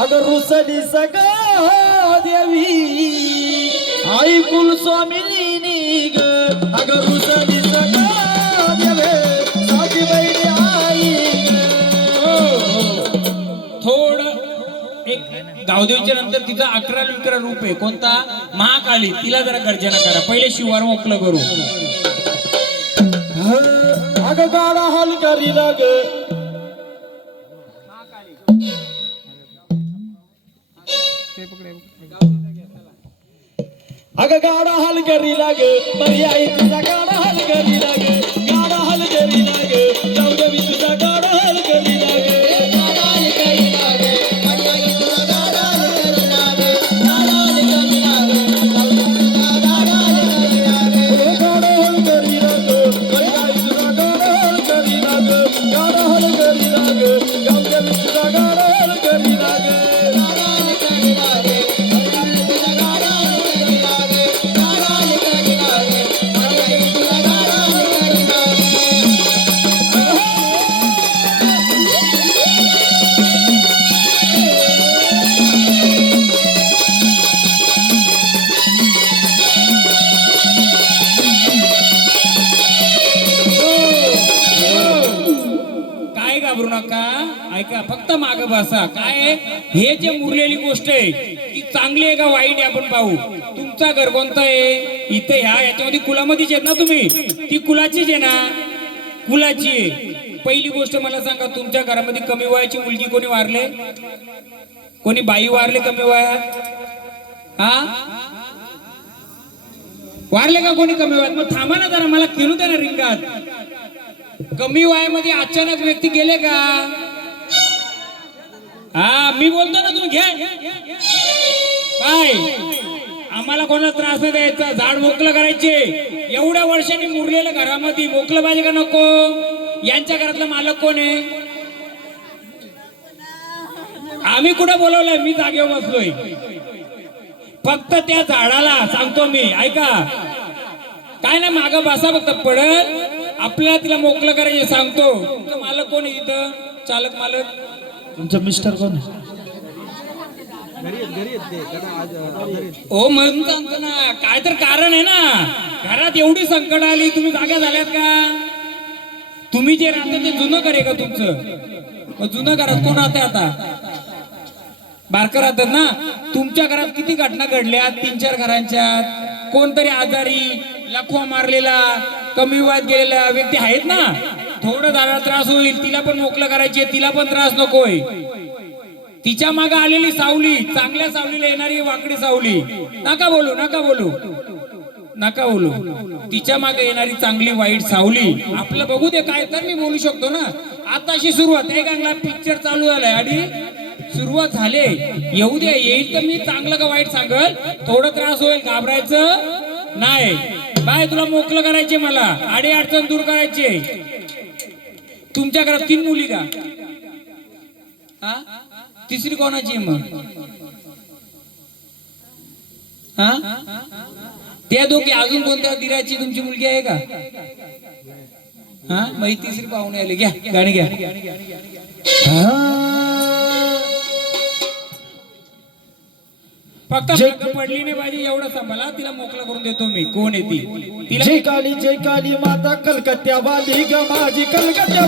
अगर रुसली सगा देवी आई कुल स्वामिनी ग अगर रुसली सगा देवे साधी बहिणी आई. थोडं एक गावदेवीच्या नंतर तिचा अकरा विकरा रूप आहे. कोणता? महाकाली. तिला जरा गर्जना करा. पहिले शिवार मोकलं करू. अग गाडा हाल करी लाग. अग गाडा हलगरी लाग मर्याई तुझा गाडा हलगरी लाग. का वाईट आहे आपण पाहू? तुमचा घर कोणता आहे? इथे ह्या याच्यामध्ये कुलामध्येच आहेत ना तुम्ही? ती कुलाचीच आहे ना? कुलाची आहे. पहिली गोष्ट मला सांगा तुमच्या घरामध्ये कमी वयाची मुलगी कोणी वारले? कोणी बाई वारले कमी वयात? हा? वारले का कोणी कमी वयात? मग थांबा ना जरा मला खेळू द्या ना रिंगात. कमी वयामध्ये अचानक व्यक्ती गेले का? हा मी बोलतो ना तुम्ही घ्या. काय आम्हाला कोणाला त्रास नाही द्यायचा. झाड मोकळं करायचे. एवढ्या वर्षांनी मुरलेलं घरामध्ये. मोकलं पाहिजे का नको? यांच्या घरातला मालक कोण आहे? आम्ही कुठं बोलवलंय? मी जागेवर बसलोय. फक्त त्या झाडाला सांगतो मी. ऐका. काय नाही माग बसा फक्त पडत. आपल्याला तिला मोकळं करायचे सांगतो. मालक कोण आहे इथं? चालक मालक? तुमचं मिस्टर कोण ओ हो, म्हणून ना काय तर कारण आहे ना. घरात एवढी संकट आली तुम्ही जागा झाल्यात का? तुम्ही जे राहता ते जुनं करे आहे का तुमचं? जुनं घरात कोण राहते आता? बारकर राहतात ना. तुमच्या घरात किती घटना घडल्या तीन चार घरांच्या. कोणतरी आजारी लखवा मारलेला कमी वयात गेलेला व्यक्ती आहेत ना. थोडं झाला त्रास होईल तिला पण मोकळं करायची तिला पण त्रास नकोय. तिच्यामागे आलेली सावली चांगल्या सावलीला येणारी वाकडी सावली. नका बोलू नका बोलू. नका बोलू. तिच्यामागे येणारी चांगली वाईट सावली. आपलं बघू दे काय तर मी बोलू शकतो ना. आताशी सुरुवात. एक अंगला पिक्चर चालू झालाय. आणि सुरुवात झाले. येऊ दे येईल तर मी चांगलं का वाईट सांगल? थोडं त्रास होईल घाबरायचं नाही. बाय तुला मोकलं करायचे मला. आडी अडचण दूर करायची तुमच्या घरात तीन मुली का? हा? तिसरी कोणाची मग? हा? त्या दोघी अजून कोणत्या दिराची तुमची मुलगी आहे का? हा? मग तिसरी पाहुणे आले घ्या गाणी घ्या. फक्त पडली नाही पाहिजे एवढं सांभाळा. तिला मोकळा करून देतो मी. कोण आहे ती? तिला जय काली जय काली माता कलकत्या वाली ग माझी कलकत्या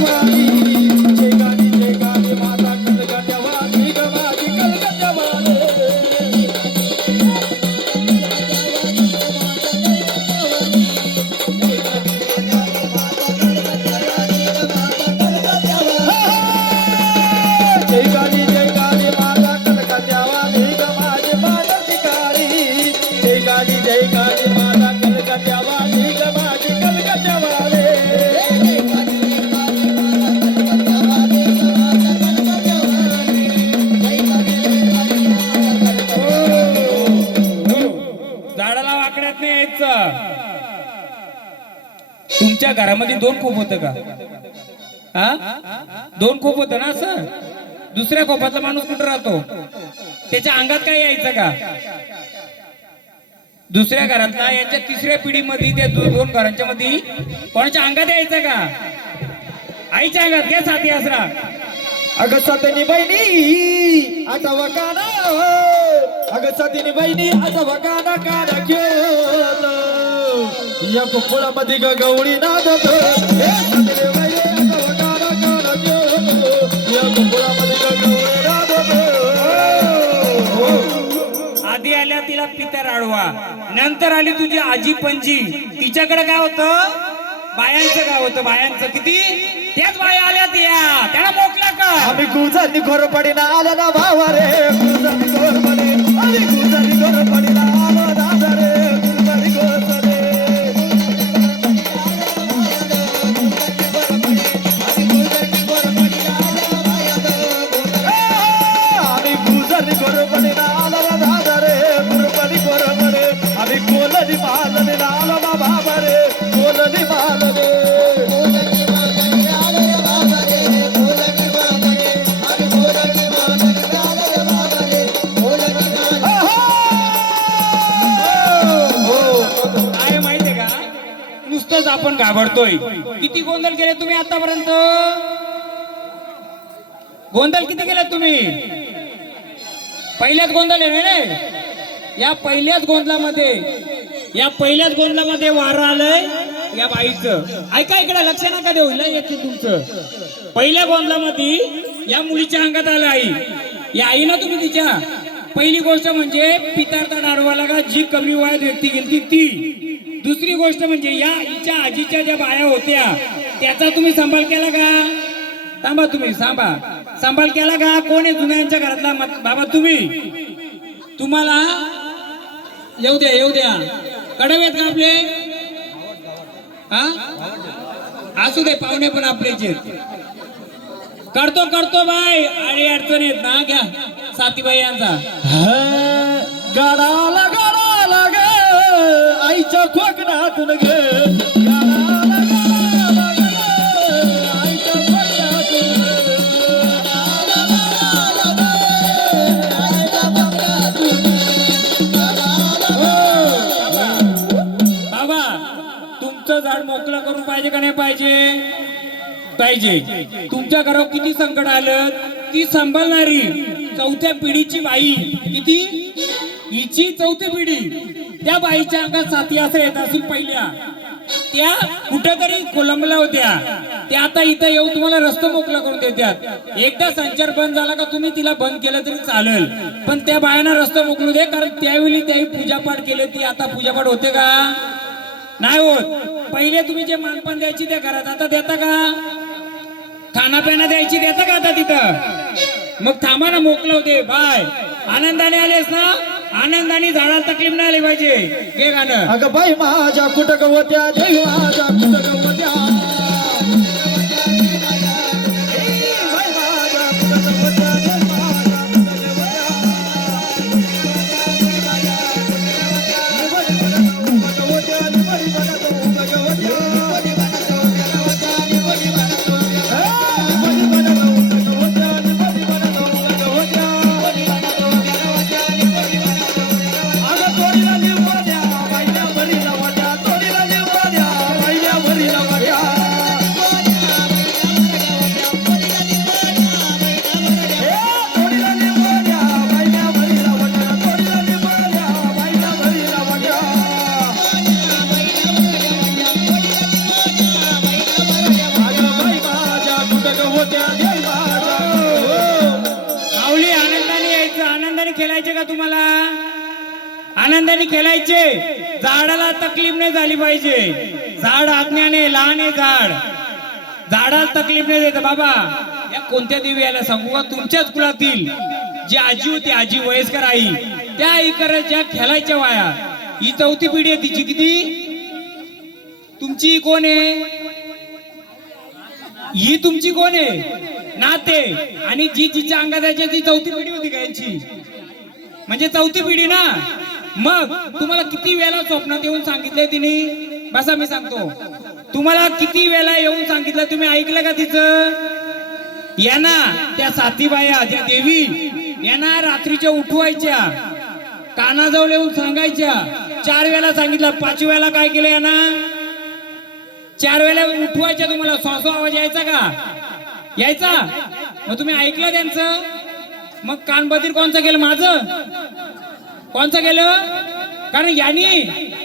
हो. हो. तुमच्या घरामध्ये दोन खोप होतं का? हा? दोन खोप होतं ना? दुसऱ्या खोपातला माणूस कुठं राहतो? त्याच्या अंगात काय यायचं का? दुसऱ्या घरातला याच्या तिसऱ्या पिढीमध्ये त्या दोन घरांच्या मध्ये कोणाच्या अंगात यायचं का? आईच्या अंगात घ्या साथी आसरा. अग सतनी बहिणी आठवा काना अग सतनी बहिणी आठवा काना काना घेत या कुकुळामध्ये ग गवळी नादत आधी आल्या तिला पित्या राडवा. नंतर आली तुझी आजी पंजी तिच्याकडे काय होतं? बायांचं काय होतं. बायांचं किती? त्याच बाया आल्या त्या. त्याला मोकला का आम्ही गुजारी घोर पडीना आलो ना भावा रे गुजारी घोर पडे घाबरतोय. किती गोंधळ केले तुम्ही आतापर्यंत? गोंधळ किती केला तुम्ही? पहिल्याच गोंधळ आहे या पहिल्याच गोंधळामध्ये या पहिल्याच गोंधळामध्ये वारं आलंय या बाईचं. ऐका इकडे लक्ष नका देऊ. येते तुमचं. पहिल्या गोंधळामध्ये या मुलीच्या अंगात आलं आई. या आई ना तुम्ही तिच्या पहिली गोष्ट म्हणजे पितार्थ डाडवाला का जी कमी वयात व्यक्ती गेली ती. दुसरी गोष्ट म्हणजे या हिच्या आजीच्या ज्या बाया होत्या त्याचा तुम्ही सांभाळ केला का? थांबा तुम्ही सांभा सांभाळ केला का? कोण आहे जुन्यांच्या घरातला बाबा तुम्ही? तुम्हाला? येऊ द्या येऊ द्या. कडवे का आपले? हा? असू दे पाहुणे पण आपलेचे करतो करतो बाय आणि अडचण येत ना घ्या. साथीबाई यांचा. गाडाला गाडाला आईच्या कोकणातून ग गाडाला गाडाला ग तुमचं झाड मोकळं करून पाहिजे का नाही पाहिजे? पाहिजे. तुमच्या घरावर किती संकट आलं ती सांभाळणारी चौथ्या पिढीची बाई किती? हिची चौथी पिढी. त्या बाईच्या अंगात साथी असं येत असून पहिल्या. त्या कुठेतरी कोलंबल्या होत्या. त्या आता इथं येऊन तुम्हाला रस्ता मोकळा करून देतात एकदा संचार बंद झाला का तुम्ही तिला बंद केलं तरी चालेल. पण त्या बायांना रस्ता मोकळू दे कारण त्यावेळी त्याही पूजापाठ केले ती आता पूजापाठ होते का? नाही होत. पहिले तुम्ही जे मानपान द्यायची त्या घरात आता देता का? खानापिना द्यायची देता का आता तिथं? मग थांबा ना मोकलं होते. बाय. आनंदाने आलेस ना? आनंदाने झाडाला तकलीफ नाही आली पाहिजे. हे गाणं. अगं बाई माझ्या कुठं गवत्या? देवी माझ्या कुठं पाहिजे. झाड आज्ञाने लहान आहे झाड. झाडाला तकलीफ नाही देत. बाबा या कोणत्या देवी याला सांगू का? तुमच्याच कुलातील जी आजी होती आजी वयस्कर आई त्या आईकर ज्या खेळायच्या वाया. ही चौथी पिढी आहे तिची किती? तुमची कोण आहे? ही तुमची कोण आहे? नाते. आणि जी जिच्या अंगात ती चौथी पिढी होती का यांची? म्हणजे चौथी पिढी ना? मग तुम्हाला किती वेळा स्वप्नात येऊन सांगितलंय तिने? बसा मी सांगतो. तुम्हाला किती वेळा येऊन सांगितलं तुम्ही ऐकलं का तिचं? यांना त्या साथीबाया ज्या देवी यांना रात्रीच्या उठवायच्या कानाजवळ येऊन सांगायच्या. चार वेळा सांगितलं. पाच वेळा काय केलं यांना? चार वेळेला उठवायच्या तुम्हाला. सॉसो आवाज यायचा का? यायचा? मग तुम्ही ऐकलं त्यांचं? मग कानबधीर कोणचं केलं? माझं? कोणचं केलं? कारण यांनी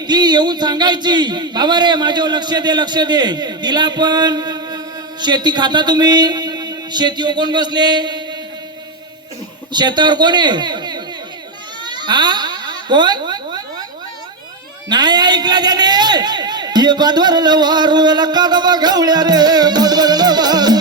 ती येऊन सांगायची बाबा रे माझ्यावर लक्ष दे लक्ष दे. तिला पण शेती खाता तुम्ही. शेतीवर कोण बसले? शेतावर कोण आहे? हा कोण? नाही ऐकला त्याने. ये बादवरल वारुळ काढवा गवळ्या रे बादवरल वारुळ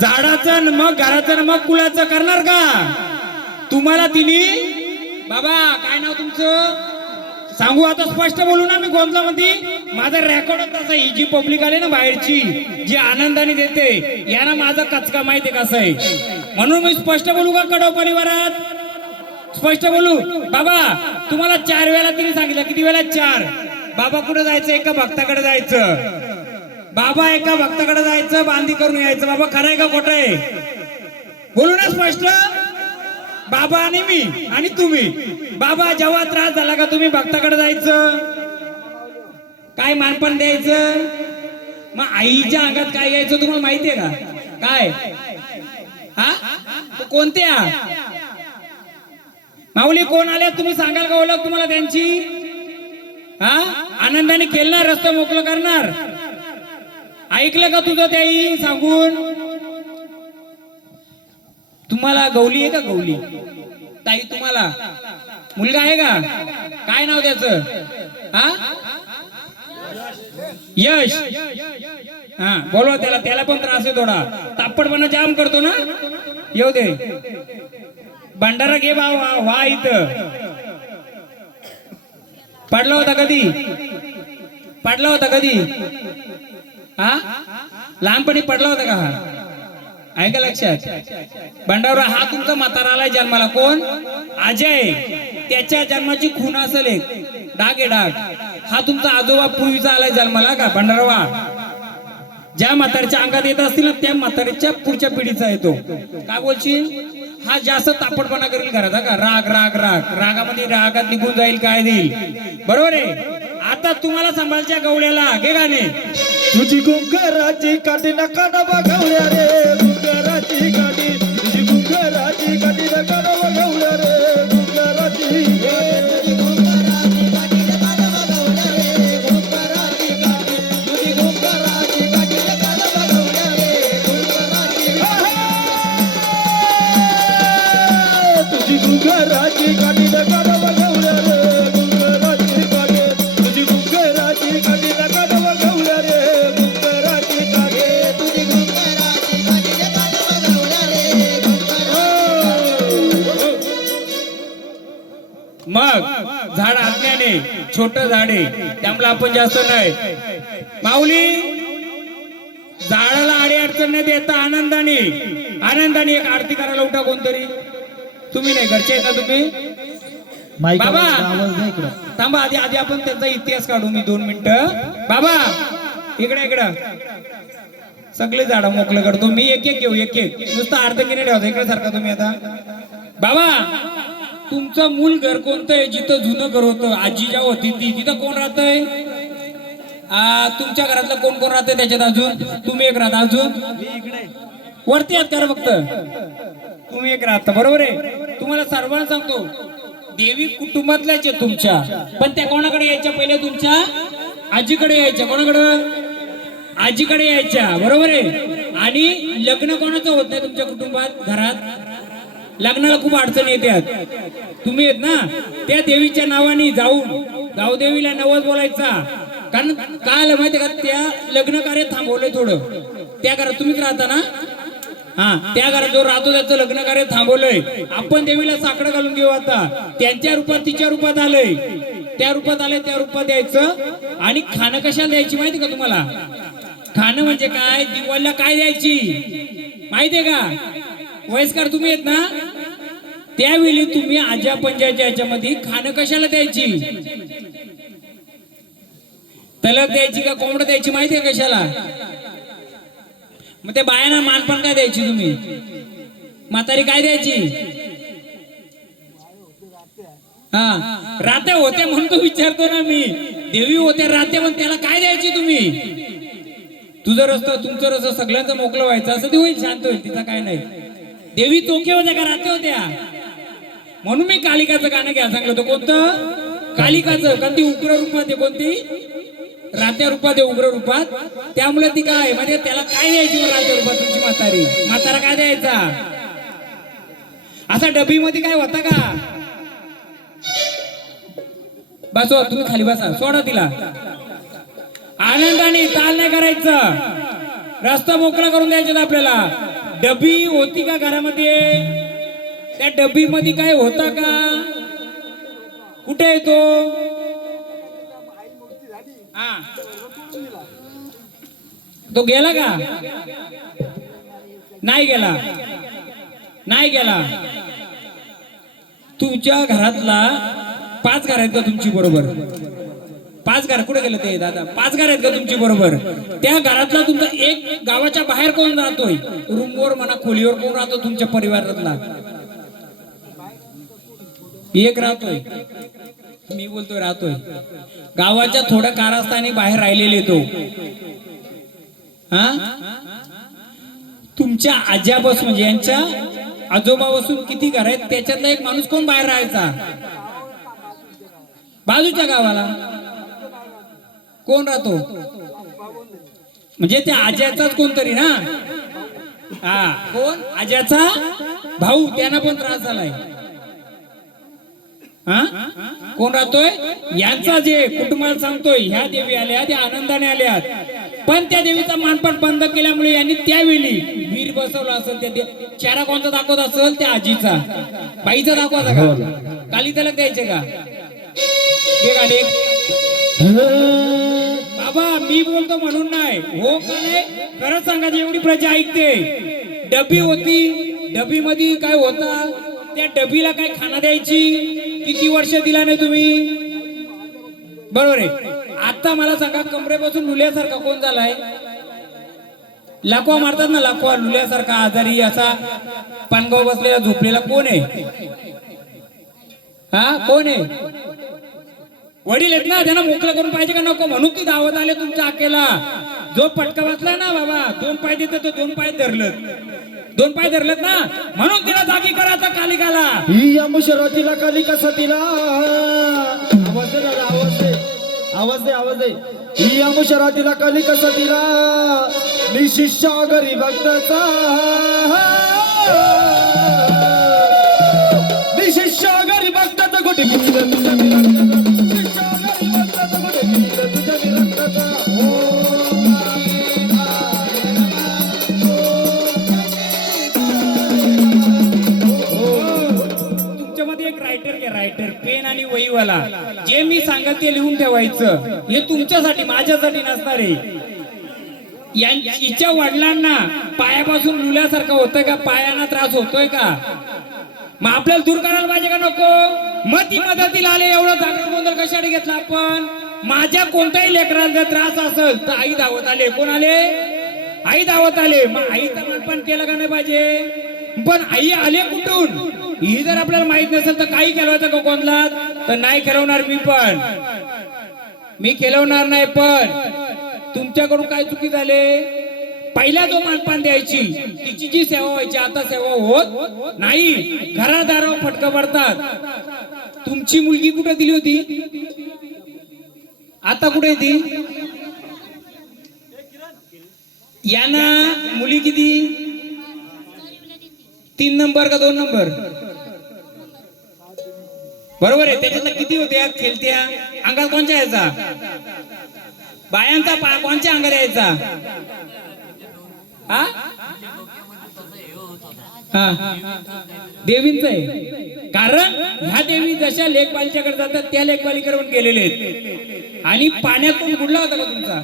झाडाचं मग घराचं मग कुळाचं करणार का? तुम्हाला तिने बाबा काय नाव तुमचं? सांगू आता स्पष्ट बोलू ना मी गोंधळामध्ये. माझा रेकॉर्ड तसा ही जी पब्लिक आली ना बाहेरची जी आनंदाने देते यांना माझा कचका माहिती कसं आहे? म्हणून मी स्पष्ट बोलू का कडव परिवारात? स्पष्ट बोलू? बाबा तुम्हाला चार वेळा तिने सांगितलं किती वेळा? चार. बाबा कुठं जायचं? एका भक्ताकडे जायचं. बाबा एका भक्ताकडे जायचं बांधी करून यायचं. बाबा खरं आहे का खोटं आहे? बोलू ना स्पष्ट? बाबा आणि मी आणि तुम्ही. बाबा जेव्हा त्रास झाला का तुम्ही भक्ताकडे जायचं? काय मानपण द्यायचं? मग आईच्या अंगात काय यायचं तुम्हाला माहितीये का? काय? हा? कोणत्या? माऊली कोण आल्या तुम्ही सांगाल का ओळख तुम्हाला त्यांची? हा? आनंदाने खेळणार रस्ता मोकळं करणार. ऐकलं का तुझं त्याही सांगून? तुम्हाला गौली आहे का गौली? ताई तुम्हाला? मुलगा आहे का? काय नाव त्याचं? हा? यश. हा बोलवा त्याला त्याला पण त्रास आहे थोडा. तापडपणा जाम करतो ना? येऊ दे. भंडारा घे बा वा वा इथं. पडला होता कधी? पडला होता कधी? हा लहानपणी पडला होता का हा ऐका लक्षात भंडारा हा तुमचा म्हातारा आलाय जन्माला कोण अजय त्याच्या जन्माची खून असेल एक डाग आहे डाग हा तुमचा आजोबा पूर्वीचा आलाय जन्माला का भंडारवा ज्या म्हातारीच्या अंगात येत असतील ना त्या म्हातारीच्या पुढच्या पिढीचा येतो काय बोलशील हा जास्त तापटपणा करेल घरात का राग राग राग रागामध्ये रागात निघून जाईल काय देईल बरोबर आहे आता तुम्हाला सांभाळच्या गवळ्याला घे गाणे तुझी गुंगराची काठी नका डबा घावल्या रे। छोट झाडे त्यामुळे आपण जास्त नाही. माऊली झाडाला आडी अडचण नाही देता आनंदाने आनंदाने एक आरती करायला उठा कोणतरी. तुम्ही नाही घरचे ना तुम्ही? बाबा. थांबा आधी आधी आपण त्यांचा इतिहास काढू मी दोन मिनिटं. बाबा इकडे इकडं. सगळे झाडं मोकळं करतो. मी एक एक घेऊ एक एक नुसतं अर्ध किने ठेवतो इकडे सारखा तुम्ही आता. बाबा तुमचं मूल घर कोणतं आहे? जिथं जुनं घर होतं. आजी ज्या होती ती तिथं कोण राहतंय? तुमच्या घरातलं कोण कोण राहतंय त्याच्यात अजून? तुम्ही एक राहता अजून? वरती आहात का फक्त. तुम्ही एक राहता. बरोबर आहे? तुम्हाला सर्वांना सांगतो देवी कुटुंबातल्याच आहे तुमच्या. पण त्या कोणाकडे यायच्या? पहिले तुमच्या आजीकडे यायच्या. कोणाकडं? आजीकडे यायच्या. बरोबर आहे? आणि लग्न कोणाचं होत नाही तुमच्या कुटुंबात घरात? लग्नाला खूप अडचण येतात तुम्ही आहेत ना त्या देवीच्या नावाने जाऊन गावदेवीला नवस बोलायचा. कारण काय आलं माहितीये का त्या लग्न कार्य थांबवलंय थोडं. त्या घरात तुम्हीच राहता ना? हा त्या घरात जो राहतो त्याचं लग्न कार्य थांबवलंय आपण देवीला साकडं घालून घेऊ आता. त्यांच्या रूपात तिच्या रूपात आलंय. त्या रूपात आलंय त्या रूपात द्यायचं. आणि खाणं कशाला द्यायची माहिती का तुम्हाला? खाणं म्हणजे काय? दिवाळीला काय द्यायची? माहितीये का? वयस्कर तुम्ही आहेत ना? त्यावेळी तुम्ही आजा पंजाच्या याच्यामध्ये खाणं कशाला द्यायची? तलब द्यायची का कोंबड द्यायची माहितीये आहे कशाला? मग त्या बायांना मानपण काय द्यायची तुम्ही? म्हातारी काय द्यायची? हा रात्या होत्या म्हणून तो विचारतो ना मी. देवी होत्या रात्या म्हणून त्याला काय द्यायची तुम्ही? तुझं रस्ता तुमचं रस्ता सगळ्यांचं मोकळं व्हायचं असं ते होईल शांत होईल तिचा काय नाही. देवी चोखे होत्या का? राहते होत्या. म्हणून मी कालिकाचं गाणं घ्यायला सांगलं होतं. कोणतं? कालिकाचं. कारण ती उग्र रूपात आहे कोणती? रात्या रूपात आहे उग्र रूपात. त्यामुळे ती काय म्हणजे त्याला काय द्यायची मग रात्या रूपात तुमची म्हातारी? म्हातारा काय द्यायचा? असा डबी मध्ये काय होता का? बस हो, तुम्ही खाली बसा. सोडा तिला. आनंदाने ताल नाही करायचं. रस्ता मोकळा करून द्यायचा आपल्याला. डबी होती का घरामध्ये? त्या डबी मध्ये काय होता का? कुठे येतो हा. तो गेला का? नाही गेला. नाही गेला. तुमच्या घरातला पाच घर आहेत का तुमची बरोबर? पाच घर कुठे गेलं ते दादा? पाच घर आहेत का तुमची बरोबर? त्या घरातला तुमचा एक गावाच्या बाहेर कोण राहतोय? रूमवर म्हणा खोलीवर कोण राहतो तुमच्या परिवारातला? एक राहतोय. मी बोलतोय राहतोय. गावाच्या थोड्या कारस्थानी बाहेर राहिलेले तो. हा? तुमच्या आज्याबस म्हणजे यांच्या आजोबा बसून किती घर आहेत? त्याच्यातला एक माणूस कोण बाहेर राहायचा? बाजूच्या गावाला. कोण राहतो? म्हणजे त्या आज्याचाच कोणतरी ना? हा. कोण? आज्याचा भाऊ त्यांना पण त्रास झालाय. हा? कोण राहतोय? यांचा जे कुटुंबाला सांगतोय ह्या देवी आल्या त्या आनंदाने आल्यात. पण त्या देवीचा मानपाट बंद केल्यामुळे यांनी त्यावेळी वीर बसवला असेल त्या चेहरा कोणता दाखवत असेल? त्या आजीचा. बाईचा दाखवायचा का काली तिलक द्यायचे का? हे. बाबा मी बोलतो म्हणून नाही. हो का नाही? खरंच सांगा एवढी प्रजा ऐकते. डबी होती डबी मध्ये काय होता? त्या डबीला काय खाना द्यायची? किती वर्ष दिला नाही तुम्ही? बरोबर आहे. आता मला सांगा कमरेपासून लुल्यासारखा कोण झालाय? लाखवा मारतात ना लाखवा लुल्यासारखा आजारी असा पानगाव बसलेला झोपलेला कोण आहे? हा कोण आहे? वडील आहेत ना त्यांना मोकळं करून पाहिजे का नको? म्हणून ती धावत आले तुमच्या आकेला जो पटका वाचला ना बाबा दोन पाय देतो तो दोन पाय धरलं दोन पाय धरलेत ना? म्हणून तिला जागी करायचा कालिकाला. ही या मुशरातीला कालिका सतीला आवाज दे दादा आवाज दे. आवाज दे आवाज दे. ही या मुशरातीला कालिका सतीला मी शिष्य घरी भक्ताचा. मी शिष्य घरी भक्ताचा. कुठे पेन जे मी सांगत ते लिहून ठेवायचं. हे तुमच्यासाठी माझ्यासाठी नसणार आहे यां- हिच्या वडिलांना पायापासून लुल्यासारखं होतंय का? पायांना त्रास होतोय का? मग आपल्याला दूर करायला पाहिजे का नको? मग ती मदतीला आले एवढं जागरण गोंधळ कशाने घेतला आपण? माझ्या कोणत्याही लेकरांचा त्रास असेल तर आई धावत आले. कोण आले? आई धावत आले. मग आईचं पण केलं का नाही पाहिजे? पण आई आले कुठून? ही जर आपल्याला माहीत नसेल तर काही केलवायचं का कोणला तर नाही खेळवणार मी पण. मी खेळवणार नाही पण. तुमच्याकडून काय चुकी झाले? पहिला जो मानपान द्यायची तिची जी सेवा व्हायची आता सेवा होत नाही. घरादारावर फटका पडतात. तुमची मुलगी कुठे दिली होती? आता कुठे ती? यांना मुली किती? तीन नंबर का दोन नंबर? बरोबर आहे. त्याच्यातला किती होत्या खेळत्या. अंगात कोणच्या यायचा? बायांचा पा कोणच्या अंगाला यायचा? हा? हा. देवींच आहे. कारण ह्या देवी जशा लेखपालीच्याकडे जातात त्या लेखपालीकडे पण गेलेले आहेत. आणि पाण्यात कोण बुडला होता का तुमचा?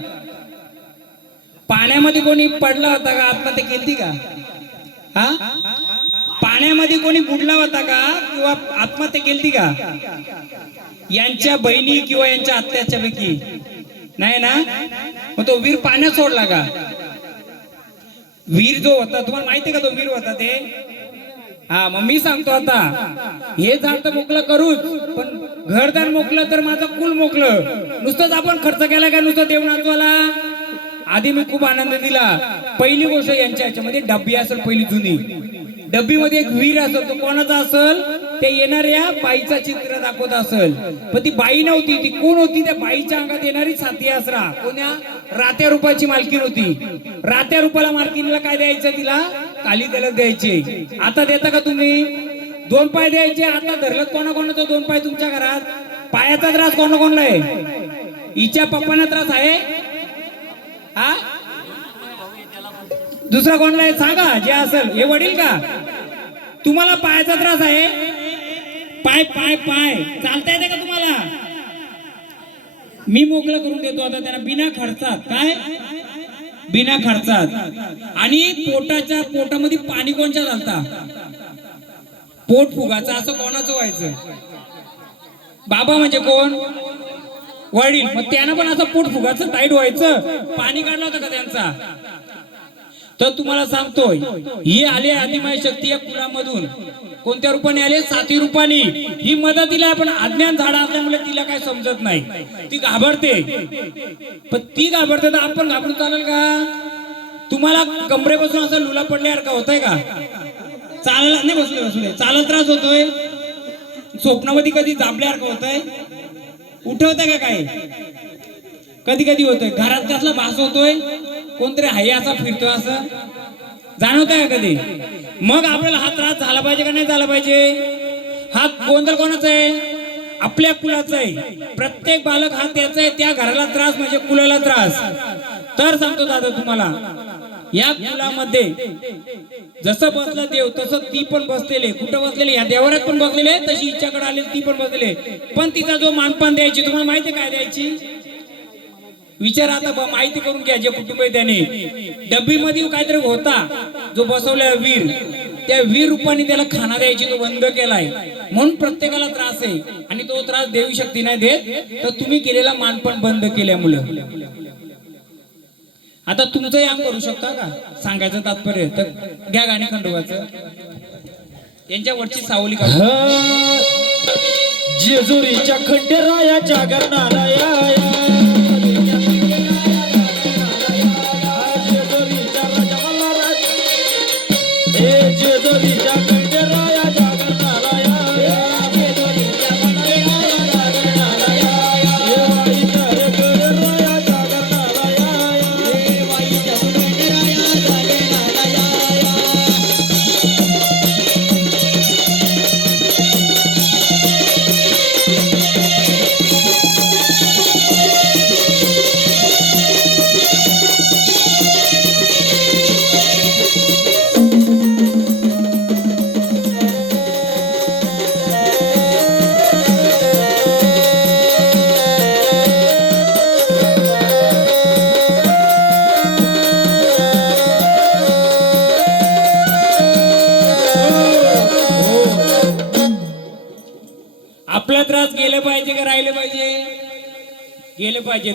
पाण्यामध्ये कोणी पडला होता का? आत्महत्या केली का? हा? पाण्यामध्ये कोणी बुडला होता का? किंवा आत्महत्या केली का? यांच्या बहिणी किंवा यांच्या आत्याच्या पैकी? नाही ना? मग तो वीर पाण्यात सोडला का? वीर जो होता तुम्हाला माहिती का तो वीर होता ते? हा मग मी सांगतो आता. हे झाड तर मोकलं करूच पण घरदार मोकलं तर माझं कुल मोकलं नुसतंच आपण खर्च केला का नुसतं देवनाथवाला? आधी मी खूप आनंद दिला. पहिली गोष्ट यांच्या ह्याच्यामध्ये डब्बी असेल पहिली जुनी. डब्बीमध्ये एक वीर असेल तो कोणाचा असेल? ते येणाऱ्या बाईचा चित्र दाखवत असेल. पण ती बाई नव्हती ती कोण होती? त्या बाईच्या अंगात येणारी साथी असरा. कोण्या? रात्या रुपाची मालकीन होती. रात्या रुपाला मालकीनला काय द्यायचं तिला? काली दलक द्यायची. आता देता का तुम्ही? दोन पाय द्यायचे. आता धरलं कोणा कोणाचा दोन पाय तुमच्या घरात. पायाचा त्रास कोणा कोणला आहे? हिच्या पप्पांना त्रास आहे? हा? दुसरा कोणला आहे? सांगा जे असेल. हे वडील का? तुम्हाला पायाचा त्रास आहे? पाय पाय पाय. चालता येते का तुम्हाला? मी मोकळं करून देतो आता त्यांना. बिना खर्चात. काय? बिना खर्चात. आणि पोटाच्या पोटामध्ये पाणी कोणच्या चालता पोट फुगाचं. असं कोणाचं व्हायचं? बाबा म्हणजे कोण? वडील मग त्यानं पण असं पोट फुगाचं टाईट व्हायचं. पाणी काढलं होतं का त्यांचा? तर तुम्हाला सांगतोय ही आले आदिमाय शक्ती या कुळामधून. कोणत्या रूपाने आले? साती रूपाने. ही मदतीला पण अज्ञान झाड असल्यामुळे तिला काय समजत नाही. ती घाबरते. पण ती घाबरते तर आपण घाबरून चालेल का? तुम्हाला कमरेपासून असं लुला पडल्यासारखा होतंय का? चालला. नाही बसले बसले. चालत त्रास होतोय. स्वप्नामध्ये कधी जाबल्यासारखं होतंय. उठवतंय का काय? कधी कधी होतोय. घरात कसला भास होतोय? कोणतरी हाय असा फिरतोय असं. जाणवतंय का कधी? मग आपल्याला हा त्रास झाला पाहिजे का नाही झाला पाहिजे? हा गोंधळ कोणाचा आहे? आपल्या कुलाचा आहे. प्रत्येक बालक हा त्याचा आहे. त्या घराला त्रास म्हणजे कुलाला त्रास. तर सांगतो दादा तुम्हाला. या कुलामध्ये जसं बसलं देव तसं ती पण बसलेले कुठं बसलेले या देवारात पण बसलेले तशी इच्छाकडे आलेली ती पण बसलेले पण तिचा जो मानपान द्यायची तुम्हाला माहिती काय द्यायची? विचार आता माहिती करून घ्या जे कुटुंब आहे त्याने. डब्बीमध्ये काहीतरी होता जो बसवला वीर त्या वीर रूपाने त्याला खाना द्यायची तो बंद केलाय. म्हणून प्रत्येकाला त्रास आहे. आणि तो त्रास देऊ शकते नाही देत तर तुम्ही केलेला मानपण बंद केल्यामुळं. आता तुमचं याम करू शकता का? सांगायचं तात्पर्य तर घ्या गाणी खंडोबाचं. त्यांच्यावरची सावली का जेजुरीच्या खंडेरायाच्या गरणाला या. या.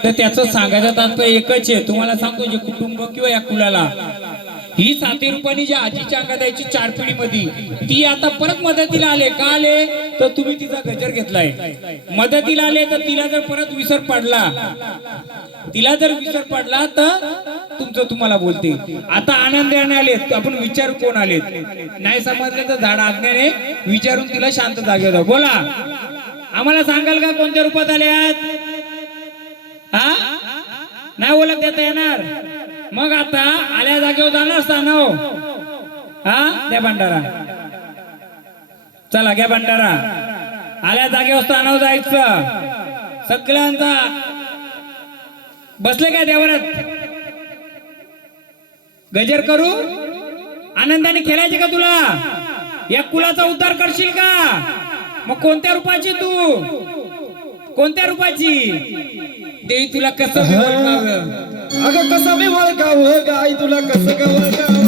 तर त्याचं सांगायचं तात्पर्य एकच आहे. तुम्हाला सांगतो जे कुटुंब किंवा या कुलाला. ही साती रुपयाने जी आजीच्या अंगात यायची चार पिढी मध्ये ती आता परत मदतीला आले. का आले? तर तुम्ही तिचा गजर घेतलाय. मदतीला आले तर तिला जर परत विसर पडला. तिला जर विसर पडला तर तुमचं तुम्हाला बोलते. आता आनंदाने आलेत आपण विचारू कोण आलेत नाही समजलं तर झाड आज्ञाने विचारून तिला शांत जागेवर बोला. आम्हाला सांगाल का कोणत्या रूपात आल्यात हा? नाही ओळख देता येणार. मग आता आल्या जागेवर जाणार स्थानव हो. हा. द्या भंडारा. चला घ्या भंडारा. आल्या जागेवर स्थानव जायचं. सगळ्यांचा. बसले काय देवरात गजर करू? आनंदाने खेळायचे का तुला? या कुलाचा उद्धार करशील का? मग कोणत्या रूपाची तू? कोणत्या रूपाची? देवी तुला कसं. अगं कसं मी वळखावं गाई तुला कसं का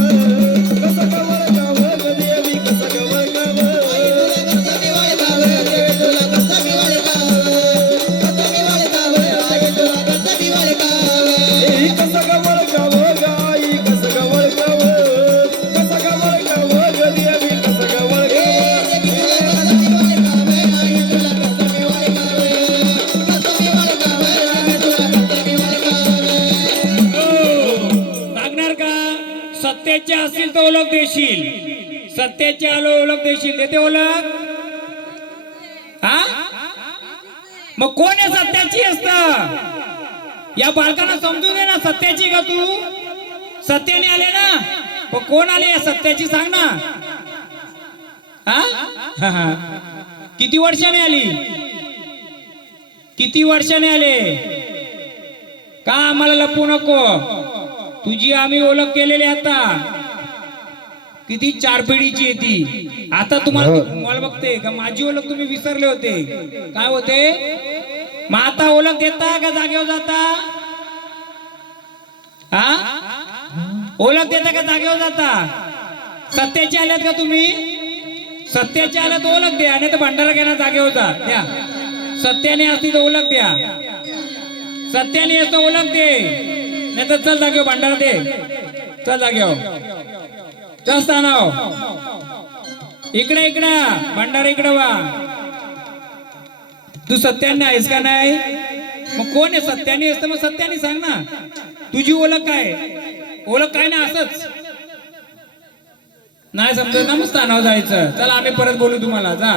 सत्याचे आलो ओळख देशील देते ओळख? हा? मग कोण आहे सत्याची असत? या बालकांना समजून दे ना सत्याची का तू? सत्याने आले ना? मग कोण आले या सत्याची सांग ना. हा, हा. किती वर्षाने आली? किती वर्षाने आले? का आम्हाला लपू नको? तुझी आम्ही ओळख केलेली आता. किती चार पिढीची आहे ती. आता तुम्हाला मला बघते? का माझी ओळख तुम्ही विसरले होते? काय होते? मग आता ओळख देता का जागेवर जाता? हा ओळख देता का जागेवर जाता? सत्याचे आल्यात का तुम्ही? सत्याचे आल्यात ओळख द्या नाही तर भंडारा घेणार जागेवर जा. द्या सत्याने असती तर ओळख द्या. सत्याने येतो ओळख दे. नाही तर चल जागेव भांडार दे. चल जागेव जास्त नाव इकडे इकडे भंडार इकडे वा। तू सत्याने आहेस का नाही? मग कोण आहे सत्याने? असतं मग सत्याने सांग ना। तुझी ओळख काय? ओळख काय ना असंच। नाही समजत? ना मग स्थानावर जायचं। चला आम्ही परत बोलू तुम्हाला जा।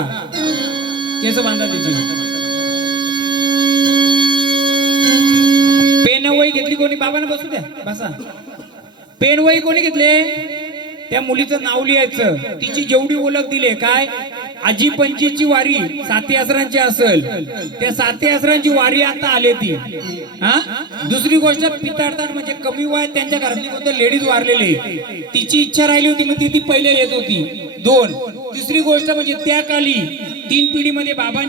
केस बांधा तिची। पेन वही घेतली कोणी? बाबांना बसू द्या बसा। पेन वही कोणी घेतले? त्या मुलीचं नाव लिहायचं. तिची जेवढी ओळख दिली काय? आजी पंचीची वारी साती आसरांची असेल. त्या साती आसरांची वारी आता आले ती. हा? दुसरी गोष्ट पिताडतात म्हणजे कमी वयात त्यांच्या घरातली कोणतं लेडीज वारलेली. तिची इच्छा राहिली होती मग ती ती पहिले येत होती. दोन. तिसरी गोष्ट म्हणजे त्या काली तीन पिढीमध्ये बाबा